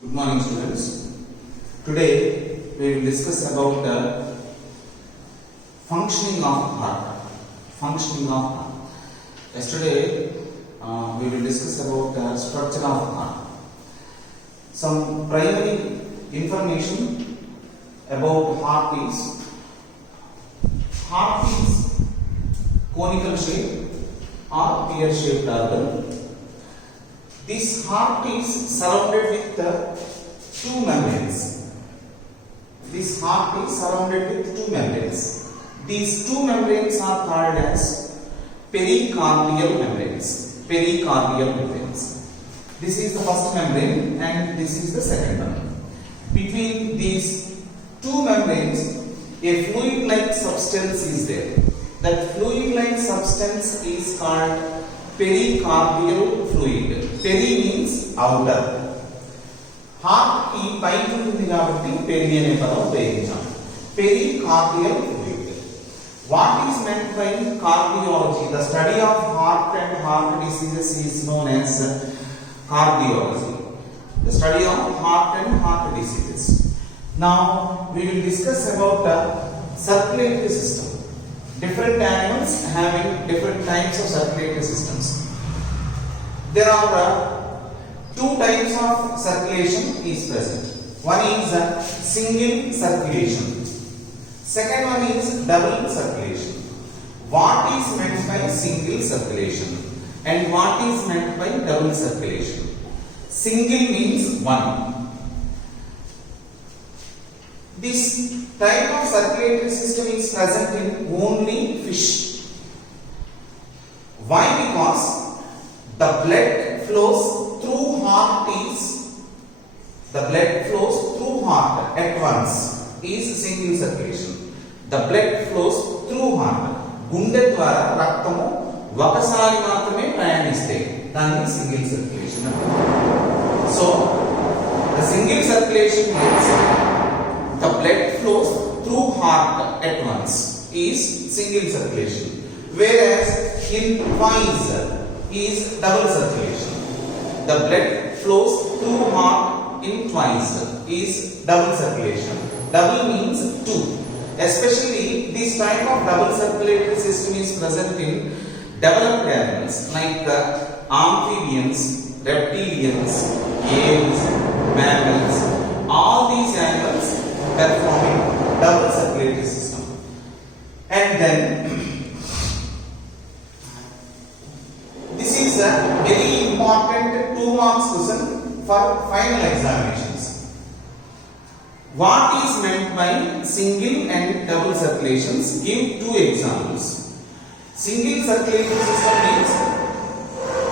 Good morning, students. Today we will discuss about the functioning of heart. Functioning of heart. Yesterday we will discuss about the structure of heart. Some primary information about heart is conical shape or pear-shaped organ. This heart is surrounded with two membranes. This heart is surrounded with two membranes. These two membranes are called as pericardial membranes. Pericardial membranes. This is the first membrane and this is the second one. Between these two membranes, a fluid-like substance is there. That fluid-like substance is called pericardial fluid. Peri means outer. Heart ki పైన ఉంటుంది కాబట్టి peri అనే పదం ఉపయోగించాం. Pericardial fluid. What is meant by cardiology? The study of heart and heart diseases is known as cardiology. The study of heart and heart diseases. Now we will discuss about the circulatory system. Different animals having different types of circulatory systems. There are two types of circulation is present. One is single circulation. Second one is double circulation. What is meant by single circulation and what is meant by double circulation? Single means one. This type of circulatory system is present in only fish. Why? Because the blood flows through heart at once is single circulation. The blood flows through heart. గుండె ద్వారా రక్తము ఒకసారి మాత్రమే ప్రయాణిస్తే దాన్ని single circulation అంటారు. So the single circulation means the blood flows through heart at once is single circulation, whereas in twice is double circulation. The blood flows through heart in twice is double circulation. Double means two. Especially this type of double circulatory system is present in developed animals like amphibians, reptilians, ales, mammals. All these animals performing double circulatory system. And then this is a very important 2 marks question for final examinations. What is meant by single and double circulations? Give two examples. Single circulatory system means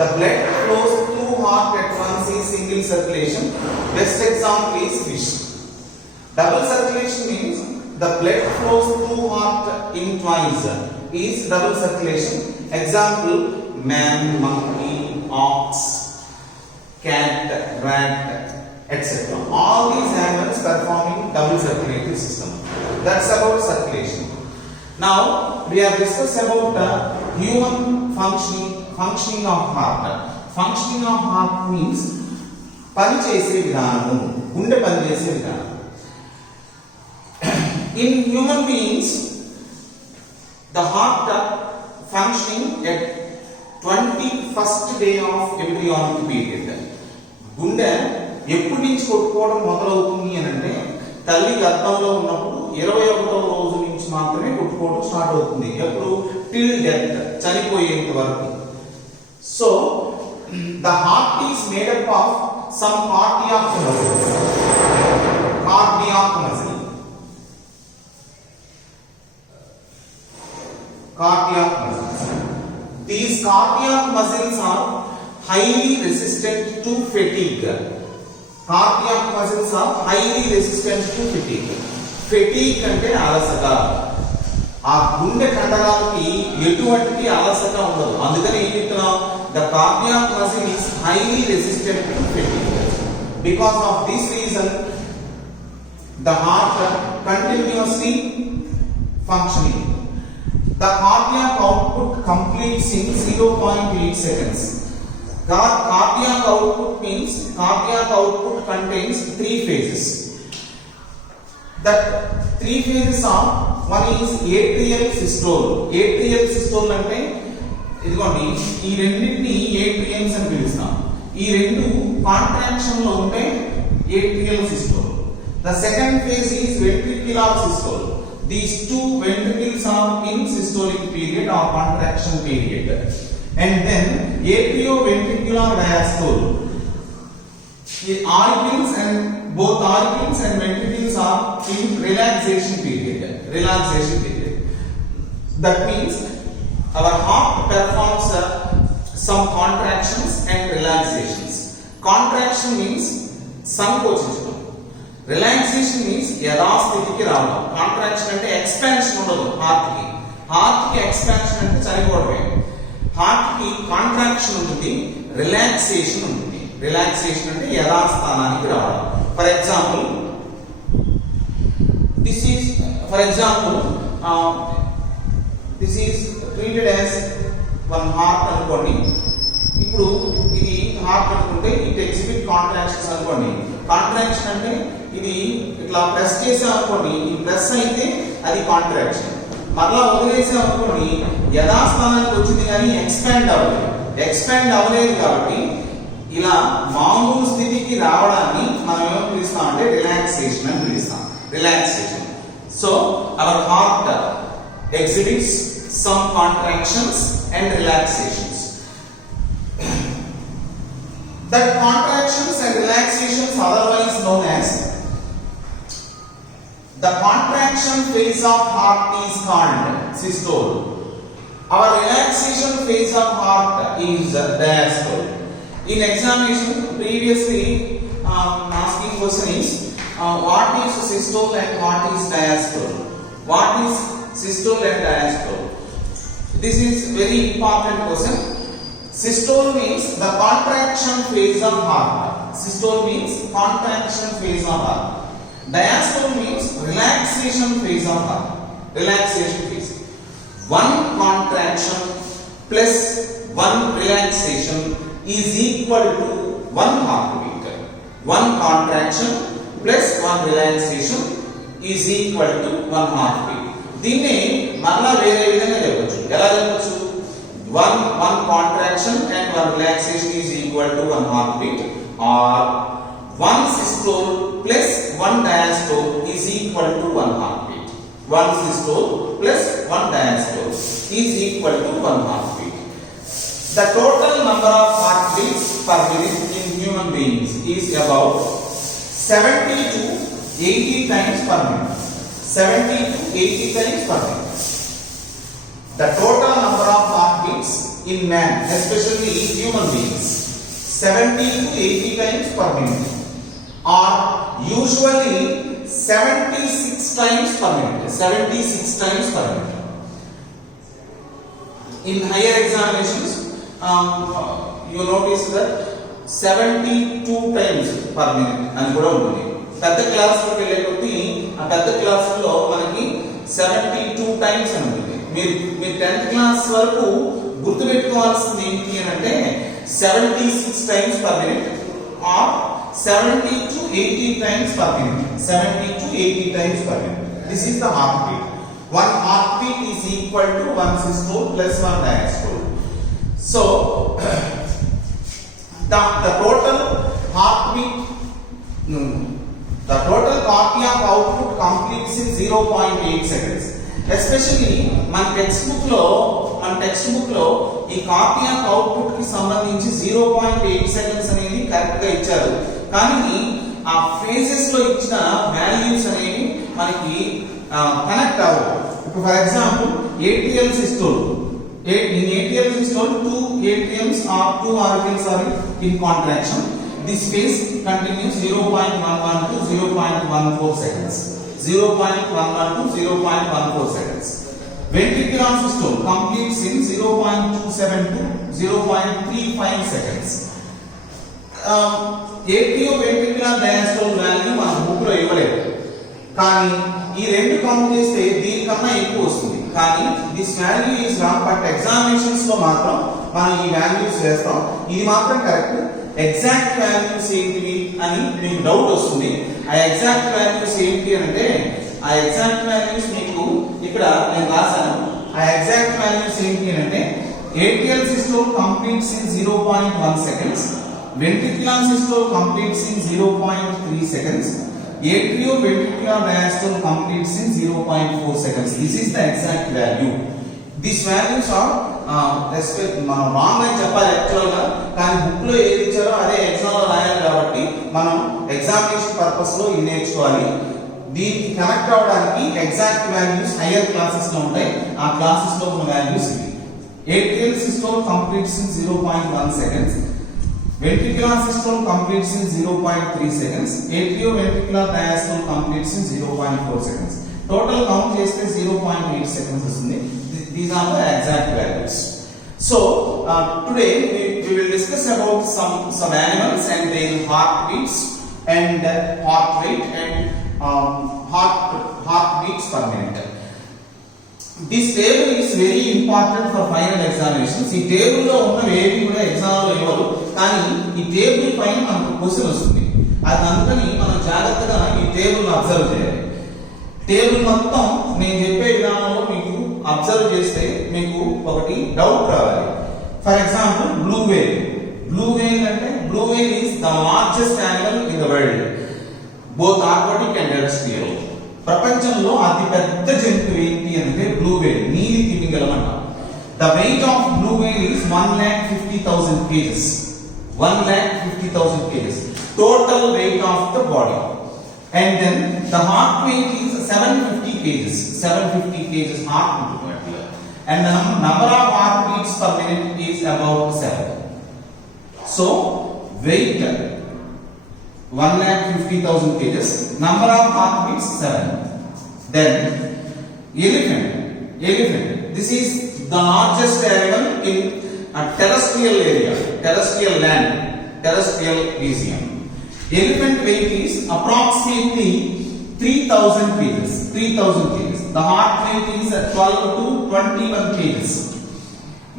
the blood flows through heart at once is single circulation. Best example is fish. Double circulation means the blood flows through heart in twice is double circulation. Example: man, monkey, ox, cat, rat, etc. All these animals performing double circulatory system. That's about circulation. Now we are discussing about the human functioning of heart. Functioning of heart means పని చేసే విధానం, గుండె పని చేసే విధానం. In human beings, the heart functioning at 21st day of embryonic period. గుండె ఎప్పటి నుంచి కొట్టుకోవడం మొదలవుతుంది అని అంటే తల్లి గర్భంలో ఉన్నప్పుడు 21వ రోజు నుంచి మాత్రమే కొట్టుకోవడం స్టార్ట్ అవుతుంది. ఎప్పుడు? టిల్ డెత్, చనిపోయేంత వరకు. So the heart is made up of some cardiac muscles. Cardiac muscle. Cardiac muscles. These cardiac muscles are highly resistant to fatigue. Cardiac muscles are highly resistant to fatigue. Fatigue అంటే అలసట. ఆ గుండె కండరాలకి ఎటువంటి అలసట ఉండదు. అందుకని ఏం చెప్తున్నాం? The cardiac muscle is highly resistant to fatigue. Because of this reason, the heart continuously functioning. The cardiac output completes in 0.8 seconds. Cardiac output means cardiac output contains 3 phases. That 3 phases are, one is atrial systole. Atrial systole అంటే ఇదిగోండి ఈ రెండింటిని atriums అని పిలుస్తాం. ఈ రెండు contraction లో ఉంటే atrial systole. The second phase is ventricular systole. These two ventricles are in systolic period or contraction period. And then atrioventricular diastole. The auricles and both auricles and ventricles are in relaxation period. That means our heart performs some contractions and relaxations. Contraction means sankocham. Relaxation means యథాస్థితికి రావడం. Contraction అంటే expansion ఉండదు heart కి expansion అంటే చనిపోవడమే. Heart కి contraction ఉంటుంది, relaxation ఉంటుంది. Relaxation అంటే యథాస్థానానికి రావడం. For example this is treated as one heart అనుకోండి. ఇప్పుడు ఇది హార్ట్ అనుకుంటే ఇట్ ఎగ్జిబిట్ కాంట్రాక్షన్స్ అనుకోండి. కాంట్రాక్షన్ అంటే ఇది ఇట్లా ప్రెస్ చేసాం అనుకోండి, ఈ ప్రెస్ అయితే అది కాంట్రాక్షన్. మరలా వదిలేసాం అనుకోండి యథాస్థానానికి వచ్చింది కానీ ఎక్స్పాండ్ అవ్వలేదు కాబట్టి ఇలా మామూలు స్థితికి రావడాన్ని మనం ఏమో పిలుస్తాం అంటే రిలాక్సేషన్ అని పిలుస్తాం. Relaxation. So our heart exhibits some contractions and relaxations. That contractions and relaxations otherwise known as the contraction phase of heart is called systole. Our relaxation phase of heart is diastole. In examination previously asking question is what is systole and what is diastole? What is systole and diastole? This is very important question. Systole means the contraction phase of heart. Systole means contraction phase of heart. Diastole means relaxation phase of heart. Relaxation phase. One contraction plus one relaxation is equal to one heartbeat. One contraction plus one relaxation is equal to one heartbeat. దీన్ని మరలా వేరే విధంగా చెప్పొచ్చు. ఎలా చెప్పొచ్చు? One contraction and one relaxation is equal to one heartbeat, or one systole plus one diastole is equal to one heartbeat. One systole plus one diastole is equal to one heartbeat. The total number of heartbeats per minute in human beings is about 70 to 80 times per minute. 70 to 80 times per minute. The total number of heartbeats in man, especially in human beings, 70 to 80 times per minute, or usually 76 times per minute. 76 times per minute. In higher examinations, you notice that 72 times per minute అని కూడా ఉంటుంది. పెద్ద క్లాసులకు వెళ్ళే కొద్దీ ఆ పెద్ద క్లాసుల్లో మనకి 72 టైమ్స్ అని ఉంటుంది. మీరు 10th క్లాస్ వరకు గుర్తుపెట్టుకోవాల్సింది ఏంటి అని అంటే 76 times per minute or 70 to 80 times per minute. 70 to 80 times per minute. This is the heartbeat. One heartbeat is equal to one systole plus one diastole. So the total heartbeat, the total cardiac output completes in 0.8 seconds. Especially మన text book లో ఈ cardiac output కి సంబంధించి 0.8 seconds అనేది correct గా ఇచ్చారు. కానీ ఆ ఫేజెస్ లో ఇచ్చిన వాల్యూస్ అనేవి మనకి కనెక్ట్ అవ్వవు. ఇప్పుడు for example atrial systole. In atrial systole, 2 atriums or 2 auricles are in contraction. This phase continues 0.11 to 0.14 seconds. 0.11 to 0.14 seconds. Ventricular systole completes in 0.27 to 0.35 seconds. Atrioventricular diastole value మన book లో ఇవ్వలేదు, కానీ ఈ రెండు count చేస్తే దీనికన్నా ఎక్కువ వస్తుంది. కానీ this value is wrong, but examinations లో మాత్రం మనం ఈ వాల్యూస్ వేస్తాం. ఇది మాత్రం కరెక్ట్. ఎగ్జాక్ట్ వాల్యూస్ ఏంటివి అని మీకు డౌట్ వస్తుంది. ఆ ఎగ్జాక్ట్ వాల్యూస్ ఏంటి అంటే ఆ ఎగ్జాక్ట్ వాల్యూస్ మీకు ఇక్కడ నేను రాశాను. ఆ ఎగ్జాక్ట్ వాల్యూస్ ఏంటి అంటే atrial systole completes in 0.1 seconds, ventricular systole completes in 0.3 seconds, atrioventricular diastole completes in 0.4 seconds. This is the exact value. These values are మనం రాంగ్ అని చెప్పాలి యాక్చువల్ గా, కానీ బుక్ లో ఏది ఇచ్చారో అదే ఎగ్జామ్ లో రాయాలి కాబట్టి మనం ఎగ్జామినేషన్ పర్పస్ లో ఇది నేర్చుకోవాలి. దీనికి కనెక్ట్ అవడానికి ఎగ్జాక్ట్ వాల్యూస్ హైయర్ క్లాసెస్ లో ఉంటాయి. ఆ క్లాసెస్ లో ఉన్న వాల్యూస్ ఇవి. Atrial systole completes in 0.1 seconds, ventricular systole completes in 0.3 seconds, atrioventricular diastole completes in 0.4 seconds. Total count చేస్తే 0.8 seconds వస్తుంది. These are the exact values. So today we will discuss about some animals and their heartbeats and heart rate and heartbeats per minute. This table is very important for final examinations. ఈ table లో ఉన్న ఏవి కూడా exam లో ఇవ్వరు, కానీ ఈ table పైన మనకు క్వశ్చన్ వస్తుంది. అది అందుకని మనం జాగ్రత్తగా ఈ టేబుల్ అబ్జర్వ్ చేయాలి. టేబుల్ మొత్తం నేను చెప్పే విధానంలో మీకు అబ్జర్వ్ చేస్తే మీకు ఒకటి డౌట్ రావాలి. For example blue whale. Blue whale అంటే blue whale is the largest animal in the world, both aquatic and terrestrial. ప్రపంచంలో అతి పెద్ద జంతువు ఏంటి అంటే బ్లూ వేల్, నీలి తిమింగలం అంటాం. The weight of blue whale is 1,50,000 kgs. 1,50,000 kgs total weight of the body. And then the heart weight is 750 kgs. 750 kgs heart ఉంటుంది. And the number of heartbeats per minute is about 7. So weight 1,50,000 kgs, number of heartbeats 7. Then elephant. This is the largest animal in a terrestrial area, terrestrial land, terrestrial region. Elephant weight is approximately 3,000 kgs. 3,000 kgs. The heart rate is 12 to 21 kgs.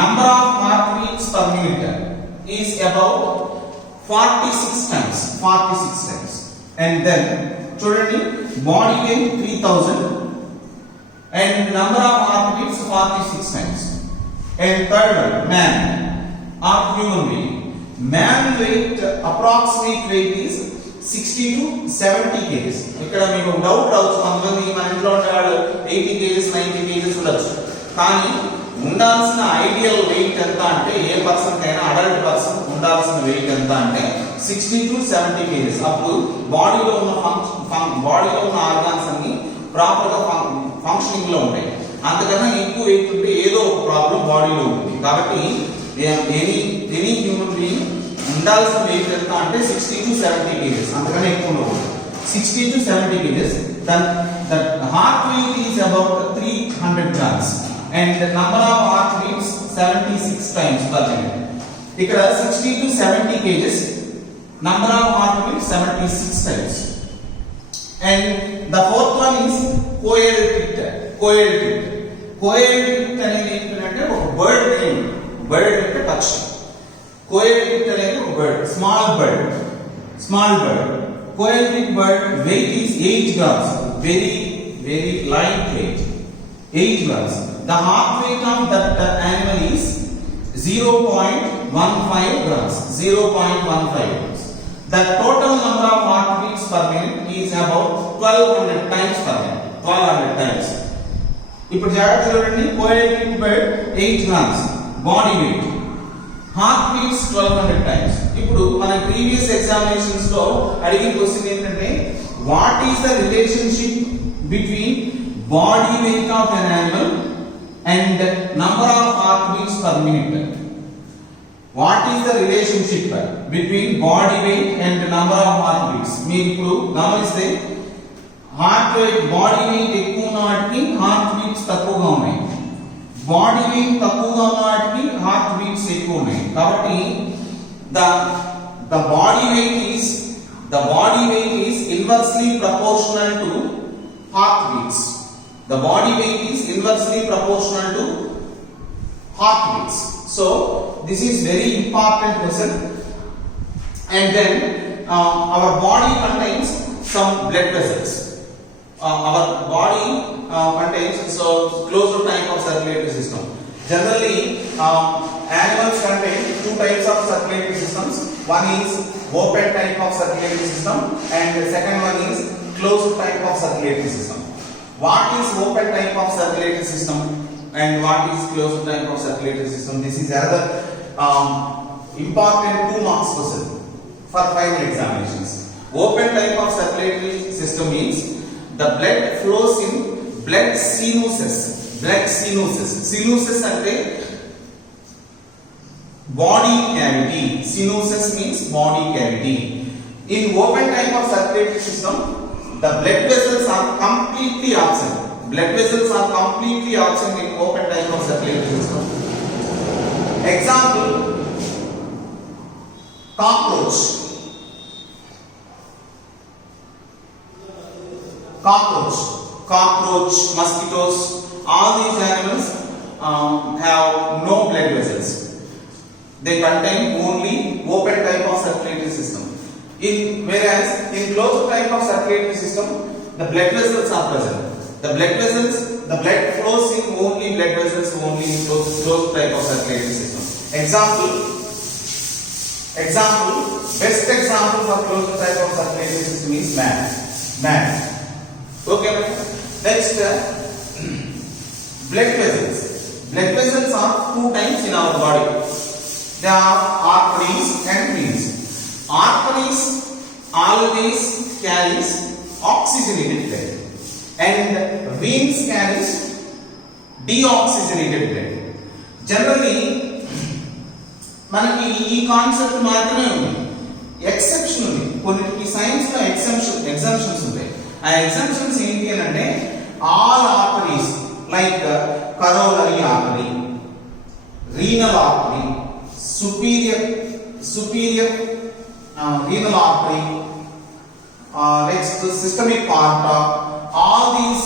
Number of heartbeats per minute is about 46 times. 46 times. And then చూడండి, body weight 3,000 and number of heartbeats 46 times. And third one, man or human being. Man weight approximate weight is 60 to 70 kgs. ఇక్కడ మీకు doubt రావచ్చు, కొంతమంది మన ఇంట్లో ఉండేవాళ్ళు 80 kgs 90 kgs ఉండొచ్చు, కానీ ఉండాల్సిన ఐడియల్ వెయిట్ ఎంత అంటే ఏ పర్సన్ కైనా అడల్ట్ పర్సన్ ఉండాల్సిన వెయిట్ ఎంత అంటే 60 to 70 kgs. అప్పుడు బాడీలో ఉన్న ఆర్గాన్స్ అన్ని ప్రాపర్ గా ఫంక్షనింగ్ లో ఉంటాయి. అంతకన్నా ఎక్కువ వెయిట్ ఉంటే ఏదో ఒక ప్రాబ్లం బాడీలో ఉంటుంది. కాబట్టి ఎనీ హ్యూమన్ బీయింగ్ ఉండాల్సిన వెయిట్ ఎంత అంటే 60 to 70 kgs, అంతకన్నా ఎక్కువ ఉండకూడదు. 60 to 70 kgs. The heart weight is about 300 grams and the number of heartbeats 76 times per minute. ఇక్కడ 60 to 70 kgs, number of heartbeats 76 times. And the fourth one is coelentid. Coelentid అనేది ఏంటంటే ఒక bird name. Bird అంటే పక్షి. Coelentid అనేది ఒక bird, small bird. Coelentid bird weight is 8 grams. Very light weight. 8 grams. The heart weight of that animal is 0.15 grams. 0.15 grams. The total number of heartbeats per minute is about 1200 times per minute. 1200 times. ఇప్పుడు జాగ్రత్తగా చూడండి, coelentid bird 8 grams body weight, heart beats 1200 times. ఇప్పుడు మన previous examinations లో అడిగిన question ఏంటంటే what is the relationship between body weight of an animal and number of heartbeats per minute. What is the relationship between body weight and number of heartbeats? మీరు ఇప్పుడు గమనిస్తే heart wait, body weight ఎక్కువ ఉన్న వాటికి heart beats తక్కువగా ఉన్నాయి, body weight తక్కువగా ఉన్న వాటికి హార్ట్ బీట్స్ ఎక్కువ ఉన్నాయి. కాబట్టి the body weight is inversely proportional to heartbeats. The body weight is inversely proportional to heartbeats. So this is very important lesson. And then our body contains some blood vessels. Our body contains so closed type of circulatory system. Generally, animals contain two types of circulatory systems. One is open type of circulatory system, and the second one is closed type of circulatory system. What is open type of circulatory system and what is closed type of circulatory system? This is another important 2 marks question for final examinations. Open type of circulatory system means the blood flows in blood sinuses. Blood sinuses. Sinuses ante body cavity. Sinuses means body cavity. In open type of circulatory system, the blood vessels are completely absent. Blood vessels are completely absent in open type of circulatory system. Example: cockroach. Cockroach, mosquitoes, all these animals have no blood vessels. They contain only open type of circulatory system. Whereas in closed type of circulatory system, the blood vessels are present. The blood flows in only blood vessels only in closed type of circulatory system. Best example for closed type of circulatory system is man. Okay, next blood vessels. Blood vessels are 2 types in our body. They are arteries and veins. Arteries always carries oxygenated blood, and veins carries deoxygenated blood. Generally, మనకి ఈ concept మాత్రమే ఉంది. Exception ఉంది. కొన్నిటికి science లో exemptions ఉంటాయి. ఆ exemptions ఏంటి అంటే all arteries like coronary artery, renal artery, superior renal artery, next systemic aorta, all these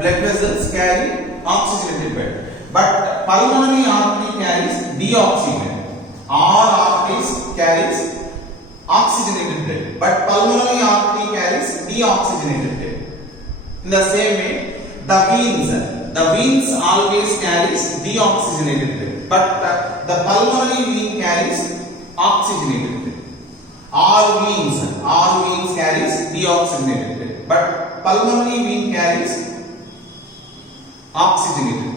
blood vessels carry oxygenated blood, but pulmonary artery carries deoxygenated. All arteries carries oxygenated blood, but pulmonary artery carries deoxygenated blood. In the same way, the veins always carries deoxygenated blood, but the pulmonary vein carries oxygenated blood. All veins carries deoxygenated blood, but pulmonary vein carries oxygenated blood.